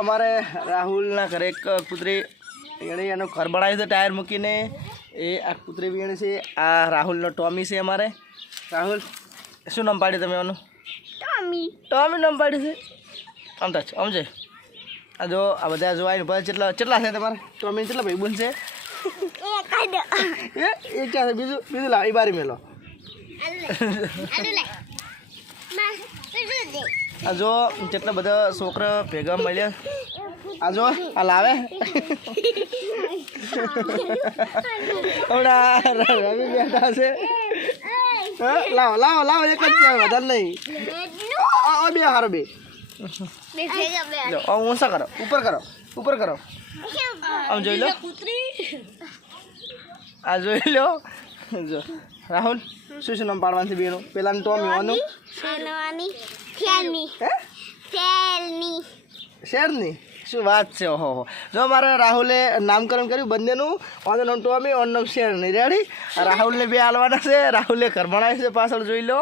અમારે રાહુલના ઘરે એક કૂતરી એણે એનું ઘર બનાવ્યું છે ટાયર મૂકીને. એ આ કૂતરી બી છે. આ રાહુલનો ટોમી છે. અમારે રાહુલ શું નામ પાડ્યું તમે એનું? ટોમી નામ પાડ્યું છે. આમ તો આમ છે. આ જો આ બધા જો આવીને ભાઈ કેટલા છે તમારે ટોમી? કેટલા ભાઈ બુન છે? એ ક્યાં છે? બીજું લાવ. એ બારી મેલો. આ જો જેટલા બધા છોકરા ભેગા મળ્યા. આ જો આ લાવે હમણાં રવિ બેઠા છે. લાવો લાવો લાવો. એક જ છે, વધારે નહીં. બે હારો બે. ઊંચા કરો, ઉપર કરો, ઉપર કરો. આમ જોઈ લો. આ જોઈ લો. જો રાહુલ શું શું નામ પાડવાનું છે બેનું? પેલાનું ટોમી વાનું શેરની. શું વાત છે! ઓહો જો મારે રાહુલે નામકરણ કર્યું બંનેનું. ઓનું નામ ટોમી, ઓનું નામ શેરની. રેડી? રાહુલને બે હાલવાના છે. રાહુલે ઘર બનાવ્યું છે પાછળ જોઈ લો.